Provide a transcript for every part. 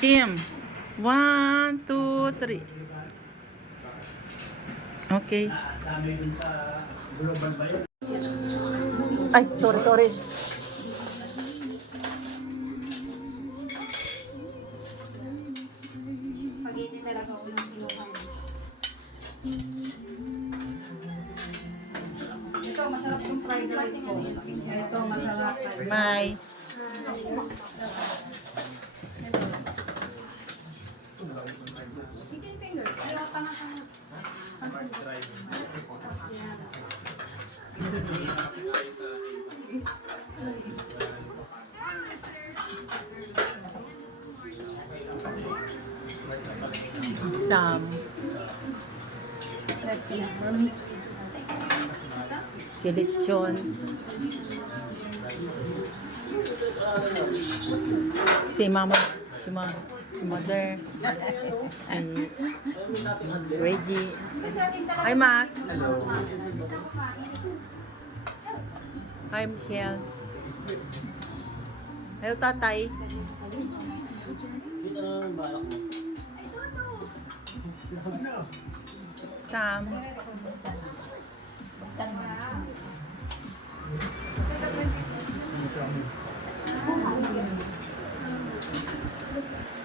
Kim. 1, 2, 3. Okay. Ay, sorry. Spaghetti talaga ako ng sinukan. Ito, masarap yung fried rice ko. Ito, masarap. May. Chicken finger. Ayaw, tanga-tanga. Sam. Let's see. Rami. Chilichon. Si mama. Si mother. And Reggie. Hi, Mac. Hi, Michelle. Hello, tatay. Sam.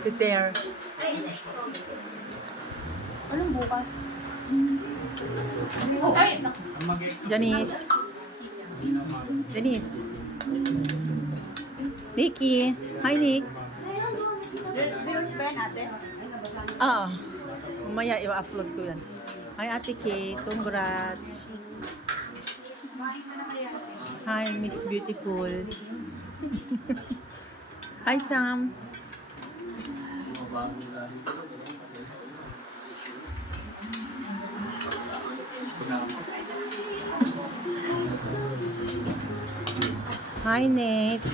Peter. Anong bukas? Janice. Nikki. Hi, Nick. Bills ba natin? Ah, mamaya i-upload ko yan. Hi, Ate Kay. Congrats. Hi, Miss Beautiful. Hi, Sam. Hi, Nate.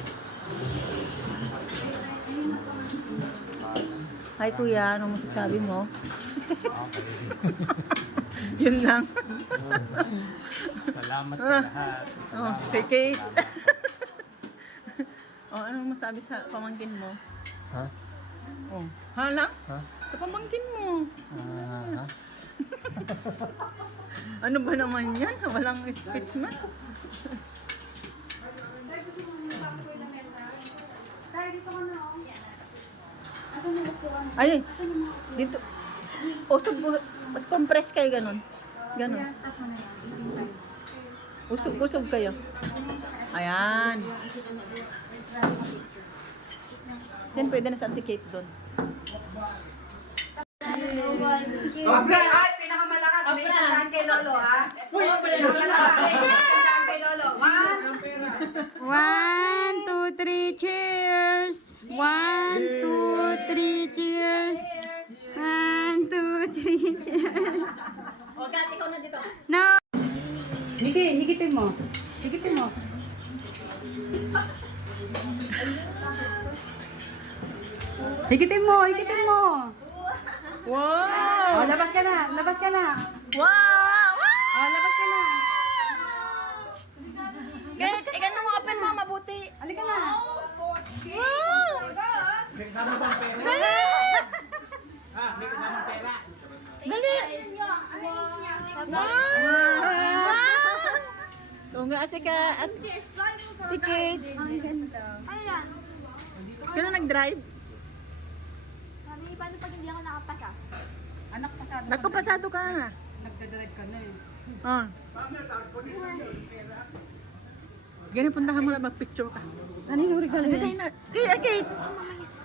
Hi, Kuya. Anong masasabi mo? Yun lang. Salamat sa lahat. Oh, kay Kate. Oh, anong masabi sa pamangkin mo? Ha? Oh, hala? Ha? Sa pamangkin mo. Ha? Ano ba naman yan? Walang speech man. Dahil dito ka na, oh. Asan yung upuan? Ay, dito. Usog, mas compress kayo ganun. Ganun. Usog kayo. Ayan. Yan, pwede na sa Auntie Kate doon. Ay, pinakamalakas. May isang kay Lolo, ha? Pinakamalakas. May isang kay Lolo. 1, 2, 3, cheers! 1, 2, 3, cheers! 1, 2, 3, cheers! O, Kat, ikaw na dito. No! Higitin mo. Higitin mo. Higitin mo, higitin mo. Wow! Oh, labas ka na, labas ka na. Wow! Oh, labas ka na. Kate, ikaw na mo open mo, mabuti. Halika na. Wow! Bilis! May kasamang pera. Dali! Wow! Kung nga si ka at ticket. Ang ganda. Sino nag-drive? Paano pag hindi ako nakapasa? Anak, pasado ka. Nagkapasado ka. Nagdadrive ka na eh. Oh. Ganyan, puntahan mo na mag-picture ka. Ano yung regalo Ano tayo na? Kate!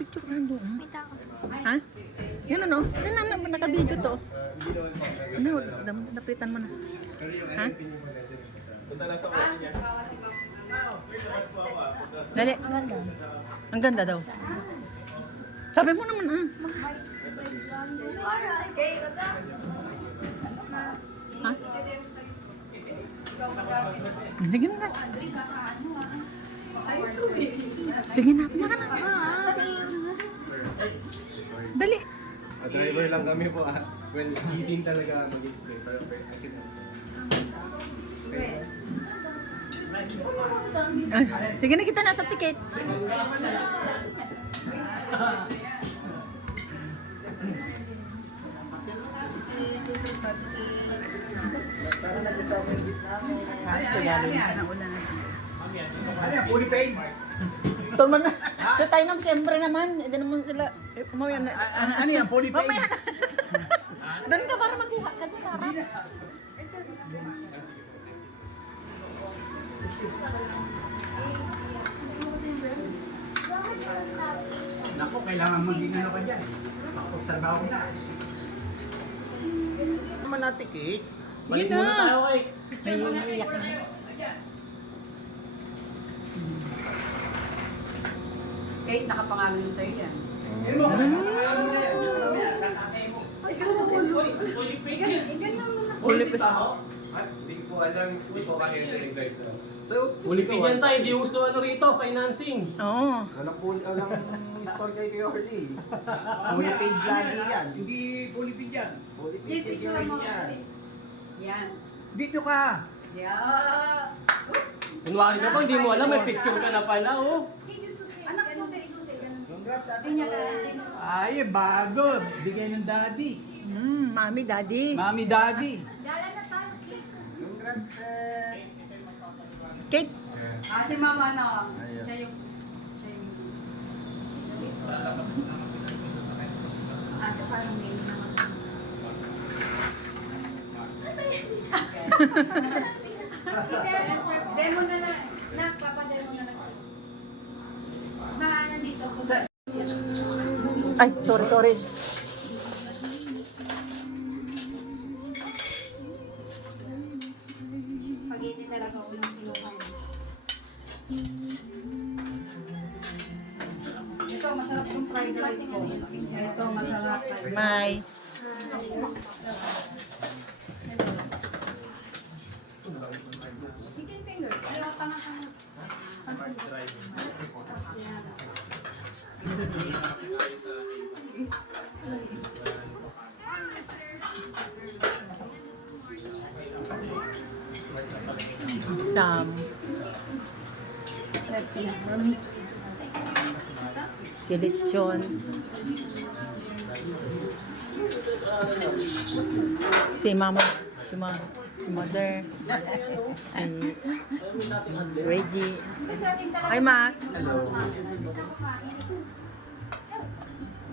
Picture ka doon. May tao. Ha? Yun ano? Saan na naka-video to? Ano? Napitan mo na. Ha? Dali. Ang ganda. Ang ganda daw. Sabi mo naman ah. Ha? Sige na. Sige na. Punta ka na. Dali. Driver lang kami po. Well, speeding talaga mag-explain. Pero akin na. Ay, sige na, kita na sa ticket. Naulan na. Ano yan? Fully paid? Ito naman na. Sa tayo naman, siyempre naman. Hindi naman sila. Mamaya na. Ano yan? Fully paid? Mamaya na. Doon ka para magkuha ka doon sa harap. Naku, kailangan maging ano ka dyan. Makapagtrabaho ka na. Naman natin, Kate. Balik muna tayo kay. Naiiyak na. Kate, nakapangalan na sa'yo yan. Ano mo? Ano na yan? Sa tatay mo. Ulip ito. Hindi ko alam, hindi ko kaya nag-drive ko. Ulipin yan tayo, di uso ano rito, financing. Oo. Walang store kay Kuya Harley. Fully paid lagi yan. Hindi fully paid yan. Fully paid Jay, kay picture Kuya mo Harley yan. Yan. Dito ka. Yeah. Kunwari ka pa, hindi mo alam, may picture ka na pala, oh. Anak, susi. Ganun. Congrats ate Kate. Ay, bago. Bigay ng daddy. Mami, daddy. Mami, daddy. Congrats Kate. Si mama, ano? Ayun. Siya yung... Ate, parang may naman. Demo na lang. Papademo na lang. Baka nandito ko sa... Ay, sorry. Spaghetti talaga ako ng sinukan. Ito, masarap yung fried rice ko. Ito, masarap. May. Chicken finger. Ayaw, tanga-tanga. Sam. Si Lechon. Si Mama. Si Mother. Si Reggie. Hi, Mac. Hello.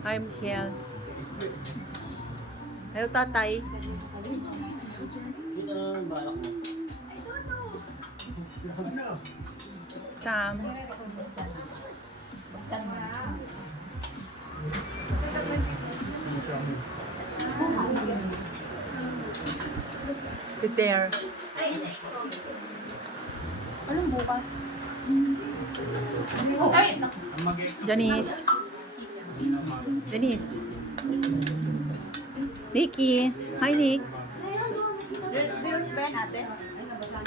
Hi, Michelle. Hello, Tatay. Sam. Peter. Anong bukas? Janice. Janice. Nikki. Hi, Nick.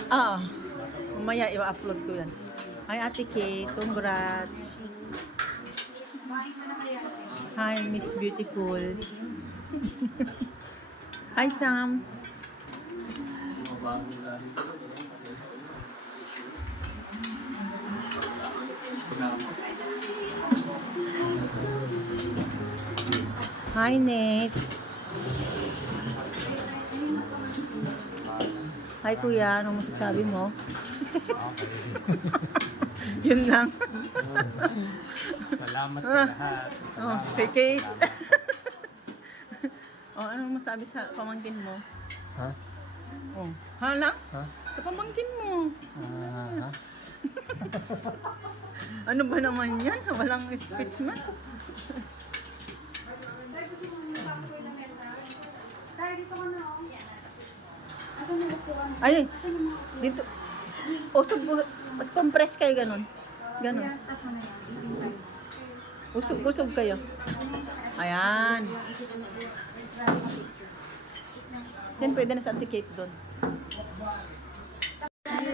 Ah, mamaya i-upload ko yan. Hi, Ate Kate. Congrats. Hi, Miss Beautiful. Hi, Sam. Hi, Nate. Hi, Kuya. Anong masasabi mo? Yun lang. Salamat sa lahat. Oh, kay Kate. Oh, anong masabi sa pamangkin mo? Ha? Oh, ha lang? Ha? Sa pamangkin mo. Ha? Ano ba naman yan? Walang speech man. Tayo dito ka na, oh. Asan yung upuan? Ay, dito. Usog, mas compress kayo ganun. Ganun. Usog kayo. Ayan. Yan, pwede na sa Auntie Kate doon.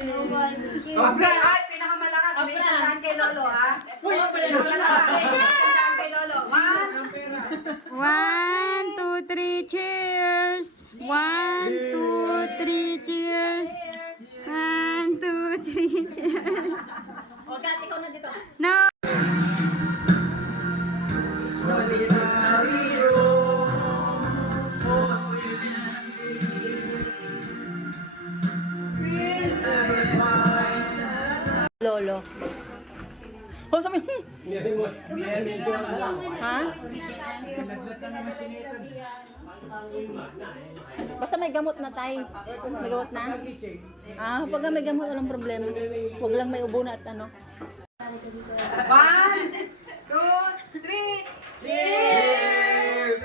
Ay, pinakamalakas. May isang kay Lolo, ha? Pinakamalakas. May isang kay Lolo. 1, 2, 3, cheers! 1, 2, 3, cheers! 1, 2, 3, cheers! O, Gat, ikaw na dito. No! Ha? Basta may gamot na tay. May gamot na? Ah, pag may gamot, walang problema. Huwag lang may ubo na at ano. 1, 2, 3. Cheers!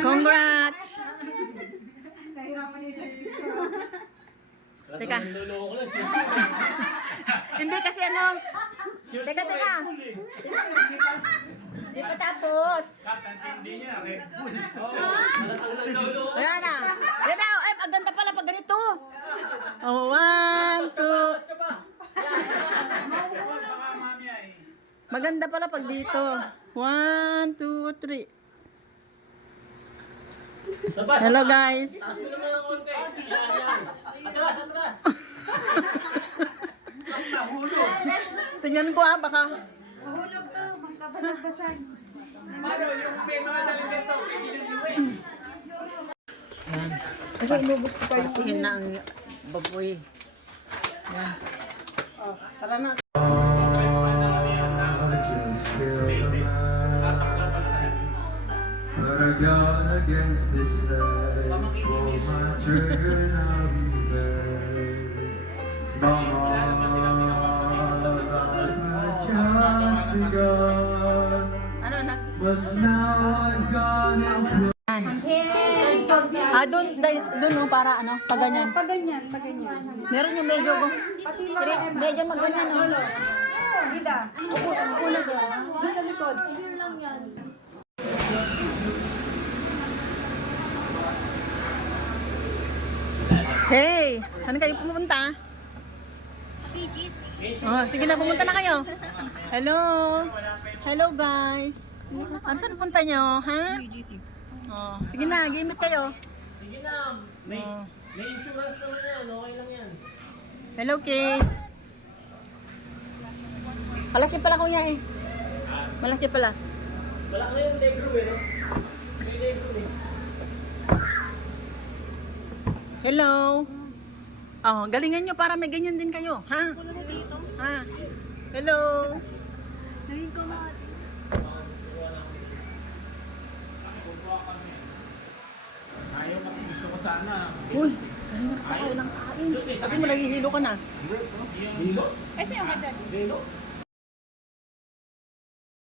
Congrats! Teka. Niloloko lang. Hindi kasi ano. Teka. Hindi pa tapos. Ayan na. Yan na. Ay, maganda pala pag ganito. Oh, 1, 2. Maganda pala pag dito. 1, 2, 3. Hello guys. Taas mo naman ng konti. Yan. Atras. Tingnan ko baka. Mahulog to, magkabasag-basag. Paano yung may mga daligento, pwede nang iwi. Kasi inubos ko pa yung Partihin na ang baboy. Yan. Oh, tara na. But I got against this life. For my trigger now he's dead. Mama, life had just begun. Ano na? But now I've gone into Doon no, para ano, pag ganyan. Pag ganyan. Meron yung medyo, Pati Chris, medyo magganyan no. Gida. Una doon. Doon sa likod. Hey, saan kayo pumunta? Oh, sige na, pumunta na kayo. Hello. Hello guys. Ano saan punta nyo, ha? Oh, sige na, gamit kayo. Sige na. May insurance naman yan. Okay lang yan. Hello, Kate. Malaki pala kuya eh. Malaki pala. Wala ka yung negro no? May negro eh. Hello. Oh, galingan nyo para may ganyan din kayo, ha? Ha? Hello. Ayaw kasi gusto ko sana. Uy, kain ng kain. Sabi mo, naghihilo ka na. Velos?